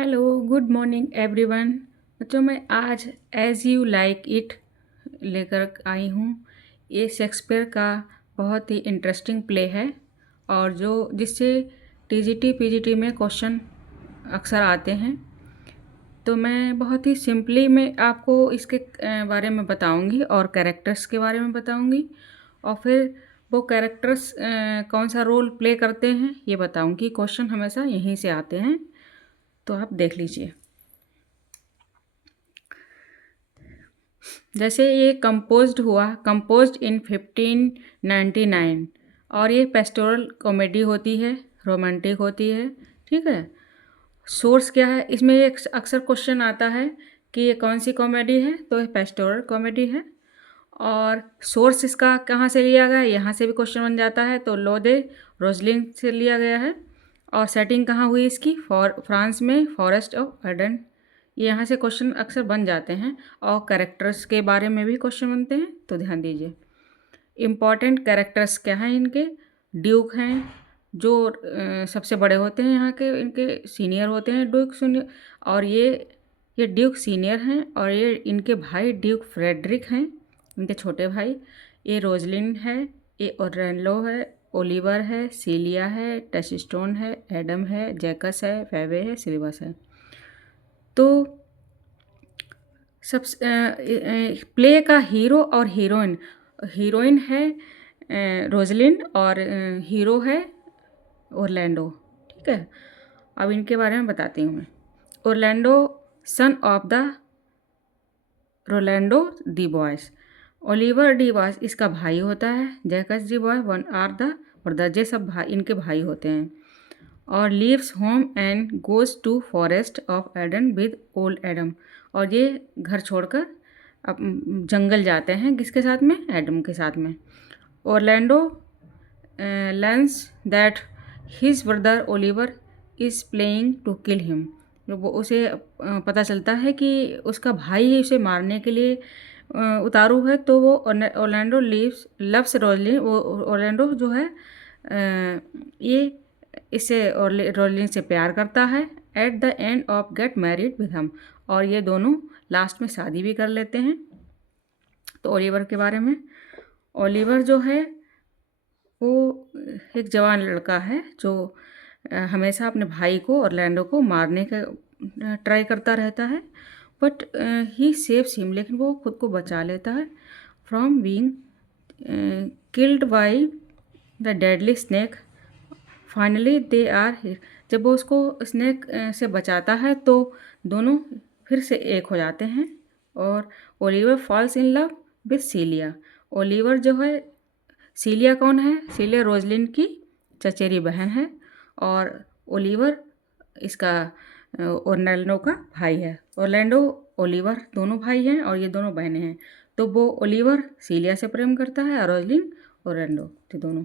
Hello, good morning everyone. बच्चों, मैं आज एज़ यू लाइक इट लेकर आई हूँ। ये शेक्सपियर का बहुत ही इंटरेस्टिंग प्ले है और जिससे टीजीटी पीजीटी में क्वेश्चन अक्सर आते हैं। तो मैं बहुत ही सिंपली मैं आपको इसके बारे में बताऊंगी और कैरेक्टर्स के बारे में बताऊंगी और फिर वो कैरेक्टर्स कौन सा रोल प्ले करते हैं ये बताऊंगी। क्वेश्चन हमेशा यहीं से आते हैं, तो आप देख लीजिए। जैसे ये कंपोज्ड इन 1599 और ये पेस्टोरल कॉमेडी होती है, रोमांटिक होती है। ठीक है। सोर्स क्या है इसमें, एक अक्सर क्वेश्चन आता है कि ये कौन सी कॉमेडी है, तो ये पेस्टोरल कॉमेडी है। और सोर्स इसका कहाँ से लिया गया, यहाँ से भी क्वेश्चन बन जाता है, तो लो दे रोजलिंग से लिया गया है। और सेटिंग कहाँ हुई इसकी, फ्रांस में, फॉरेस्ट ऑफ एडन। यहाँ से क्वेश्चन अक्सर बन जाते हैं। और कैरेक्टर्स के बारे में भी क्वेश्चन बनते हैं, तो ध्यान दीजिए। इम्पॉर्टेंट कैरेक्टर्स क्या हैं इनके, ड्यूक हैं जो सबसे बड़े होते हैं यहाँ के, इनके सीनियर होते हैं ड्यूक सीनियर। और ये ड्यूक सीनियर हैं और ये इनके भाई ड्यूक फ्रेडरिक हैं, इनके छोटे भाई। ये रोजलिन है, ये ओरेनलो है, ओलिवर है, सीलिया है, टेस्टोन है, एडम है, जैकस है, फेबे है, सिल्वस है। तो सब प्ले का हीरो और हीरोइन, हीरोइन है रोजलिन और हीरो है ओरलैंडो। ठीक है। अब इनके बारे में बताती हूँ मैं। Orlando son of the Rowland de Boys. Oliver de Boys इसका भाई होता है। Jaques de Boys one are the brother, ये सब भाई इनके भाई होते हैं। और leaves home and goes to forest of Arden with old Adam. और ये घर छोड़कर अब जंगल जाते हैं, किसके साथ में, एडम के साथ में। Orlando learns that his brother Oliver is playing to kill him. वो उसे पता चलता है कि उसका भाई ही उसे मारने के लिए उतारू है। तो वो ओरलैंडो लव्स रोजलिन। वो ओरलैंडो जो है ये इससे रोजलिन से प्यार करता है। At the end of get married with हम। और ये दोनों लास्ट में शादी भी कर लेते हैं। तो ओलिवर के बारे में, ओलिवर जो है वो एक जवान लड़का है जो हमेशा अपने भाई को ऑरलैंडो को मारने का ट्राई करता रहता है। बट ही सेव्स हिम, लेकिन वो खुद को बचा लेता है from being killed by the deadly snake. Finally they are here. जब वो उसको स्नेक से बचाता है तो दोनों फिर से एक हो जाते हैं। और Oliver falls in love with Celia. Oliver जो है, सीलिया कौन है, सीलिया रोजलिन की चचेरी बहन है। और ओलिवर इसका ओरलैंडो का भाई है। ओरलैंडो ओलिवर दोनों भाई हैं और ये दोनों बहनें हैं। तो वो ओलिवर सीलिया से प्रेम करता है और रोजलिन ओरलैंडो, ये दोनों।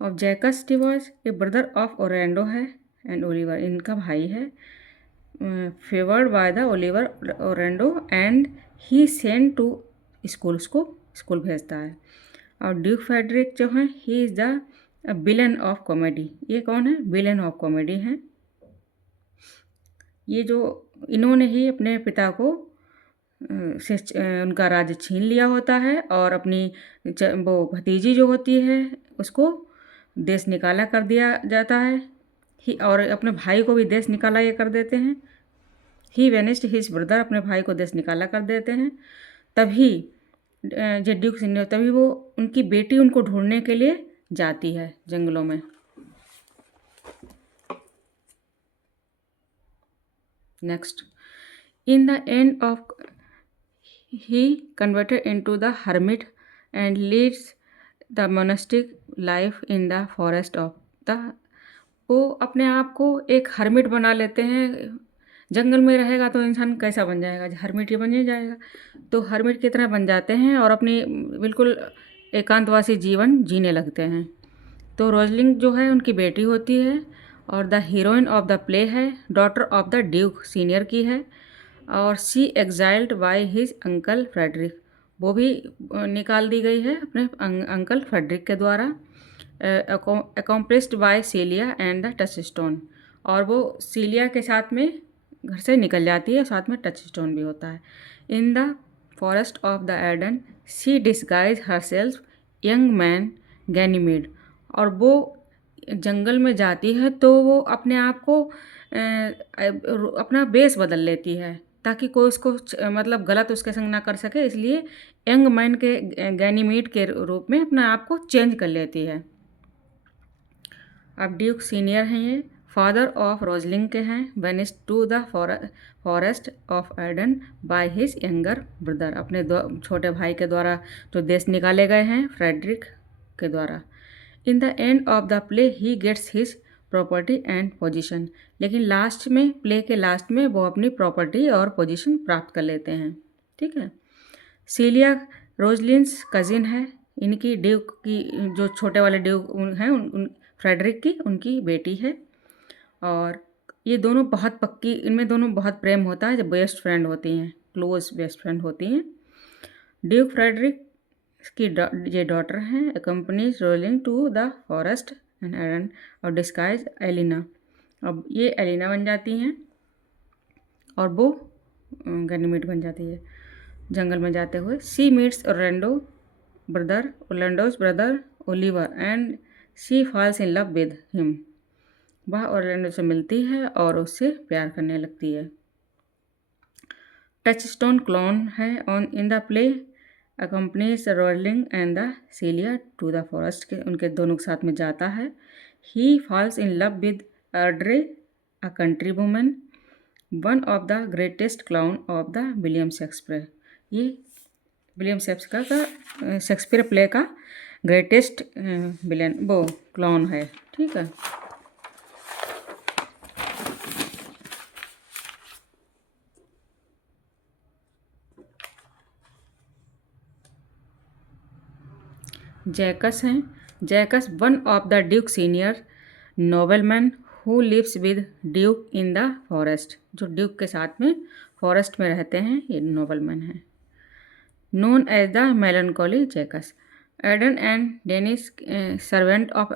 और जैकस डिवॉर्स ये ब्रदर ऑफ ओरलैंडो है एंड ओलिवर, इनका भाई है। Favoured by the Oliver Orlando and he send to school, उसको स्कूल भेजता है। और ड्यूक फ्रेडरिक जो है, he is the villain of comedy. ये कौन है, विलन ऑफ कॉमेडी हैं। ये जो इन्होंने ही अपने पिता को से उनका राज्य छीन लिया होता है और अपनी वो भतीजी जो होती है उसको देश निकाला कर दिया जाता है। ही और अपने भाई को भी देश निकाला ये कर देते हैं। ही वेनिस्ड हिज ब्रदर, अपने भाई को देश निकाला कर देते हैं। तभी जो ड्यूक सीनियर, तभी वो उनकी बेटी उनको ढूंढने के लिए जाती है जंगलों में। Next, in the end of he converted into the hermit and leads the monastic life in the forest of the. वो अपने आप को एक हर्मिट बना लेते हैं। जंगल में रहेगा तो इंसान कैसा बन जाएगा, हर्मिट ही बन ही जाएगा। तो हर्मिट की तरह बन जाते हैं और अपनी बिल्कुल एकांतवासी जीवन जीने लगते हैं। तो रोजलिंग जो है उनकी बेटी होती है और the heroine of the play है, daughter of the Duke senior की है। और she exiled by his uncle Frederick, वो भी निकाल दी गई है अपने अंकल फ्रेडरिक के द्वारा। अकॉम्प्लिस्ड बाय सीलिया एंड द टेस्टोन। और वो सीलिया के साथ में घर से निकल जाती है, साथ में टच स्टोन भी होता है। In the forest of the Arden she disguise herself young man Ganymede. और वो जंगल में जाती है तो वो अपने आप को अपना बेस बदल लेती है ताकि कोई उसको मतलब गलत उसके संग ना कर सके, इसलिए यंग मैन के गैनीमेड के रूप में अपने आप को चेंज कर लेती है। अब ड्यूक सीनियर हैं, ये फादर ऑफ रोजलिंग के हैं, Venice to the forest of Arden by his younger brother. अपने छोटे भाई के द्वारा जो देश निकाले गए हैं फ्रेडरिक के द्वारा। In the end of the play he gets his property and position. लेकिन लास्ट में, प्ले के लास्ट में वो अपनी प्रॉपर्टी और पोजीशन प्राप्त कर लेते हैं। ठीक है। सीलिया रोजलिन्स कजिन है, इनकी ड्यूक की जो छोटे वाले ड्यूक हैं उन फ्रेडरिक की उनकी बेटी है। और ये दोनों बहुत पक्की, इनमें दोनों बहुत प्रेम होता है जब बेस्ट फ्रेंड होती हैं, क्लोज बेस्ट फ्रेंड होती हैं। ड्यूक फ्रेडरिक की ये डॉटर हैं, अकम्पनीज रोलिंग to the forest and Arden और डिस्गाइज एलिना। अब ये एलिना बन जाती हैं और वो गैनीमेड बन जाती है जंगल में जाते हुए। She meets Orlando's brother Oliver and she falls in love with him. वह ओरलैंडो से मिलती है और उससे प्यार करने लगती है। टच स्टोन क्लोन है on in the play accompanies rolling and the Celia to the forest के, उनके दोनों के साथ में जाता है। He falls in love with Audrey a country woman, one of the greatest clown of the William Shakespeare. ये विलियम शेक्सपियर प्ले का ग्रेटेस्ट विलेन वो क्लाउन है। ठीक है। जैकस हैं, Jaques one of the Duke Senior nobleman who lives with Duke in the forest. जो Duke के साथ में फॉरेस्ट में रहते हैं ये नोबलमैन हैं। Known as the melancholy Jaques. Adam and Dennis servant of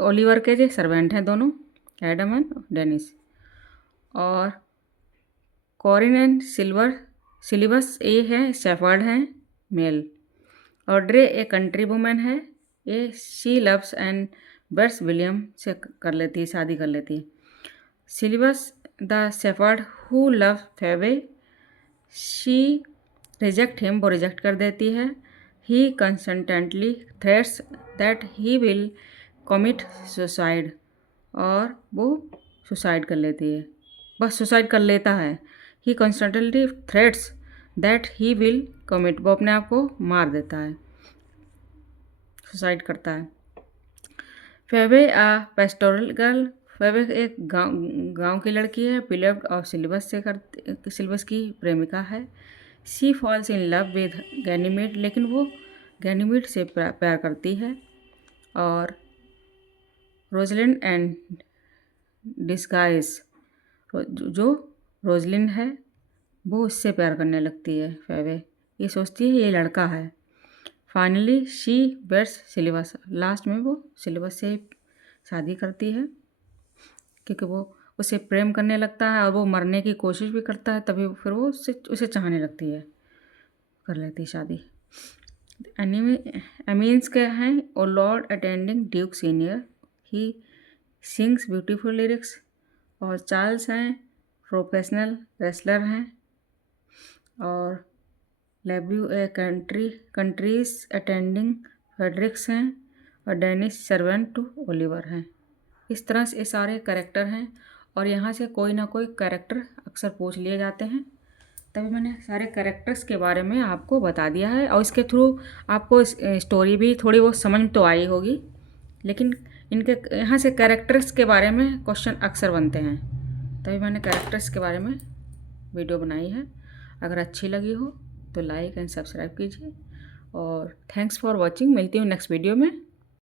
Oliver के जो सर्वेंट हैं दोनों, एडम एंड डेनिस। और कॉरिन एंड सिलिबस ये है शेफर्ड हैं मेल। ऑड्रे ए कंट्री वुमेन है, ये शी लव्स एंड बर्स विलियम से कर लेती है, शादी कर लेती है। Silvius the shepherd who love Phebe, she reject him, वो रिजेक्ट कर देती है। He constantly threats that he will commit suicide, और वो सुसाइड कर लेती है, बस सुसाइड कर लेता है। He constantly threats that he will commit, वो अपने आप को मार देता है, सुसाइड करता है। फेवे आ पेस्टोरल गर्ल, फेवे एक गांव की लड़की है, बिलीव्ड ऑफ सिलिबस की प्रेमिका है। She falls in love with Ganymede, लेकिन वो गैनीमेड से प्यार करती है। और रोजलिन एंड डिस्गाइज, जो रोजलिन है वो उससे प्यार करने लगती है। फेवे ये सोचती है ये लड़का है। फाइनली शी वेड्स सिलिबस, लास्ट में वो सिलिबस से शादी करती है क्योंकि वो उसे प्रेम करने लगता है और वो मरने की कोशिश भी करता है, तभी फिर वो उसे चाहने लगती है, कर लेती है शादी। एमीन्स के हैं, a lord attending duke senior, he sings beautiful lyrics. और चार्ल्स हैं, प्रोफेशनल रेसलर हैं। और लेब्यू ए कंट्रीज अटेंडिंग फेडरिक्स हैं। और डेनिस सर्वेंट टू ओलिवर हैं। इस तरह से ये सारे कैरेक्टर हैं और यहाँ से कोई ना कोई कैरेक्टर अक्सर पूछ लिए जाते हैं, तभी मैंने सारे कैरेक्टर्स के बारे में आपको बता दिया है। और इसके थ्रू आपको स्टोरी भी थोड़ी बहुत समझ तो आई होगी, लेकिन इनके यहाँ से कैरेक्टर्स के बारे में क्वेश्चन अक्सर बनते हैं, तभी मैंने कैरेक्टर्स के बारे में वीडियो बनाई है। अगर अच्छी लगी हो तो लाइक एंड सब्सक्राइब कीजिए और थैंक्स फॉर वॉचिंग। मिलती हूँ नेक्स्ट वीडियो में।